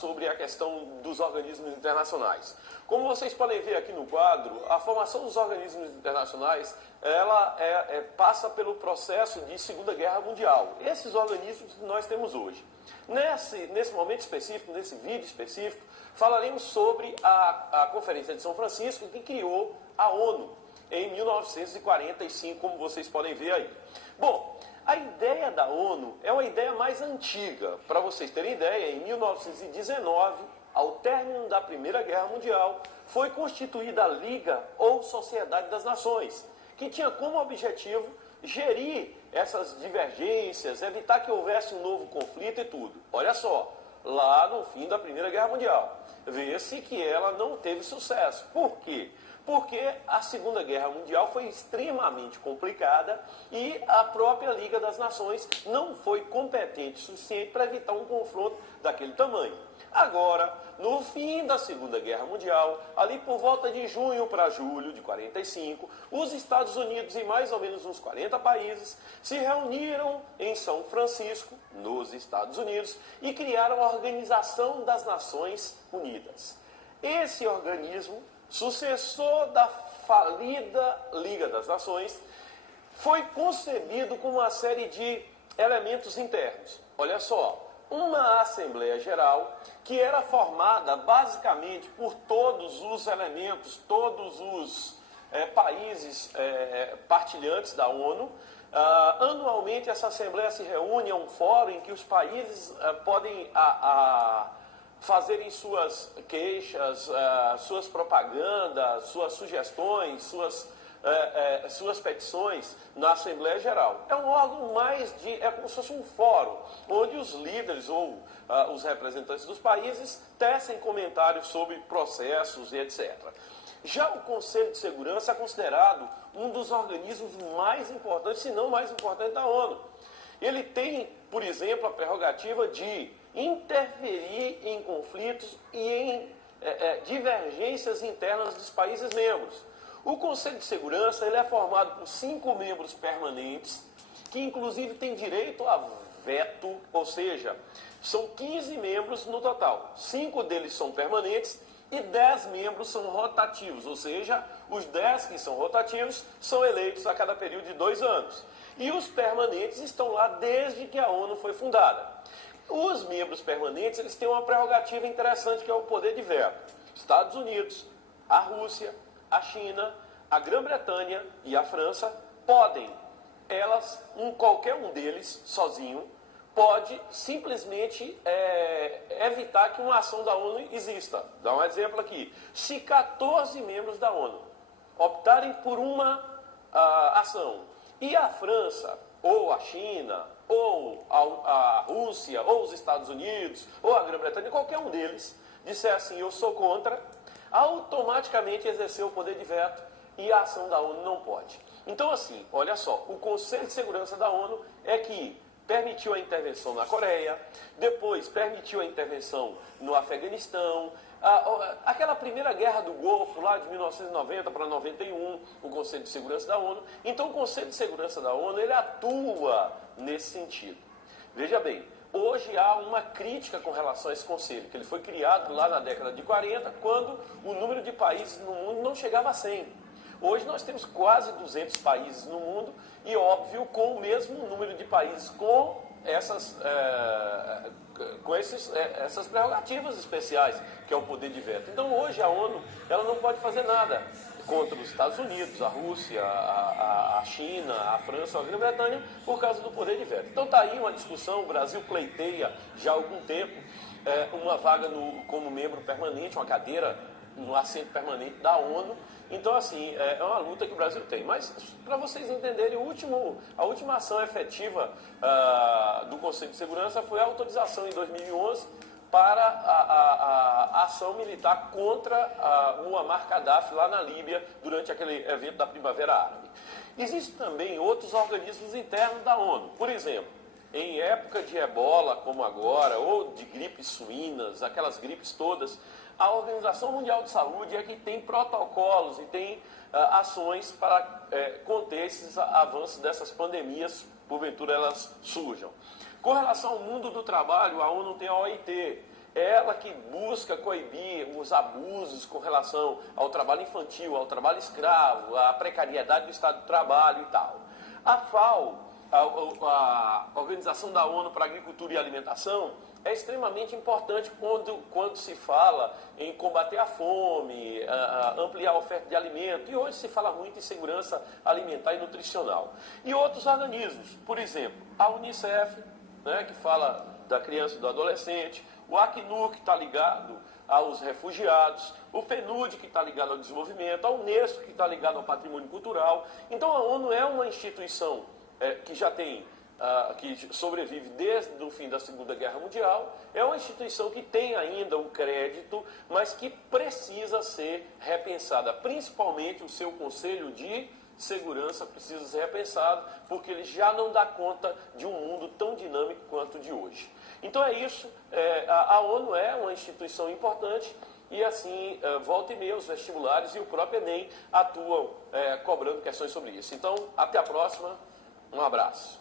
sobre a questão dos organismos internacionais. Como vocês podem ver aqui no quadro, a formação dos organismos internacionais, ela passa pelo processo de Segunda Guerra Mundial. Esses organismos que nós temos hoje. Nesse momento específico, nesse vídeo específico, falaremos sobre a Conferência de São Francisco, que criou a ONU em 1945, como vocês podem ver aí. Bom, a ideia da ONU é uma ideia mais antiga. Para vocês terem ideia, em 1919, ao término da Primeira Guerra Mundial, foi constituída a Liga ou Sociedade das Nações, que tinha como objetivo gerir essas divergências, evitar que houvesse um novo conflito e tudo. Olha só, lá no fim da Primeira Guerra Mundial, vê-se que ela não teve sucesso. Por quê? Porque a Segunda Guerra Mundial foi extremamente complicada e a própria Liga das Nações não foi competente o suficiente para evitar um confronto daquele tamanho. Agora, no fim da Segunda Guerra Mundial, ali por volta de junho para julho de 45, os Estados Unidos e mais ou menos uns 40 países se reuniram em São Francisco, nos Estados Unidos, e criaram a Organização das Nações Unidas. Esse organismo, sucessor da falida Liga das Nações, foi concebido com uma série de elementos internos. Olha só, uma Assembleia Geral que era formada basicamente por todos os elementos, todos os países partilhantes da ONU. Anualmente essa Assembleia se reúne a um fórum em que os países podem fazerem suas queixas, suas propagandas, suas sugestões, suas petições na Assembleia Geral. É um órgão é como se fosse um fórum, onde os líderes ou os representantes dos países tecem comentários sobre processos e etc. Já o Conselho de Segurança é considerado um dos organismos mais importantes, se não mais importante da ONU. Ele tem, por exemplo, a prerrogativa de interferir em conflitos e em divergências internas dos países membros. O Conselho de Segurança ele é formado por 5 membros permanentes, que inclusive têm direito a veto, ou seja, são 15 membros no total. 5 deles são permanentes e 10 membros são rotativos, ou seja, os 10 que são rotativos são eleitos a cada período de 2 anos. E os permanentes estão lá desde que a ONU foi fundada. Os membros permanentes eles têm uma prerrogativa interessante que é o poder de veto. Estados Unidos, a Rússia, a China, a Grã-Bretanha e a França podem, qualquer um deles, sozinho, pode simplesmente evitar que uma ação da ONU exista. Dá um exemplo aqui. Se 14 membros da ONU optarem por uma ação e a França, ou a China, ou a Rússia, ou os Estados Unidos, ou a Grã-Bretanha, qualquer um deles, disser assim, eu sou contra, automaticamente exercer o poder de veto e a ação da ONU não pode. Então, assim, olha só, o Conselho de Segurança da ONU é que permitiu a intervenção na Coreia, depois permitiu a intervenção no Afeganistão, aquela primeira guerra do Golfo, lá de 1990 para 91, o Conselho de Segurança da ONU. Então, o Conselho de Segurança da ONU, ele atua nesse sentido. Veja bem, hoje há uma crítica com relação a esse conselho, que ele foi criado lá na década de 40, quando o número de países no mundo não chegava a 100. Hoje nós temos quase 200 países no mundo e, óbvio, com o mesmo número de países com essas prerrogativas especiais, que é o poder de veto. Então, hoje a ONU ela não pode fazer nada contra os Estados Unidos, a Rússia, a China, a França, a Grã-Bretanha, por causa do poder de veto. Então está aí uma discussão, o Brasil pleiteia já há algum tempo uma vaga como membro permanente, uma cadeira no assento permanente da ONU. Então, assim, é uma luta que o Brasil tem. Mas, para vocês entenderem, a última ação efetiva do Conselho de Segurança foi a autorização em 2011 para a ação militar contra Muammar Gaddafi lá na Líbia, durante aquele evento da Primavera Árabe. Existem também outros organismos internos da ONU. Por exemplo, em época de ebola, como agora, ou de gripes suínas, aquelas gripes todas, a Organização Mundial de Saúde é que tem protocolos e tem ações para conter esses avanços dessas pandemias, porventura elas surjam. Com relação ao mundo do trabalho, a ONU tem a OIT, ela que busca coibir os abusos com relação ao trabalho infantil, ao trabalho escravo, à precariedade do estado do trabalho e tal. A FAO, a Organização da ONU para a Agricultura e Alimentação, é extremamente importante quando se fala em combater a fome, ampliar a oferta de alimento, e hoje se fala muito em segurança alimentar e nutricional. E outros organismos, por exemplo, a Unicef, né, que fala da criança e do adolescente, o Acnur, que está ligado aos refugiados, o PNUD, que está ligado ao desenvolvimento, a Unesco, que está ligado ao patrimônio cultural. Então a ONU é uma instituição que já tem, que sobrevive desde o fim da Segunda Guerra Mundial, é uma instituição que tem ainda um crédito, mas que precisa ser repensada, principalmente o seu Conselho de Segurança precisa ser repensado, porque ele já não dá conta de um mundo tão dinâmico quanto o de hoje. Então é isso, a ONU é uma instituição importante e assim, volta e meia, os vestibulares e o próprio Enem atuam cobrando questões sobre isso. Então, até a próxima, um abraço.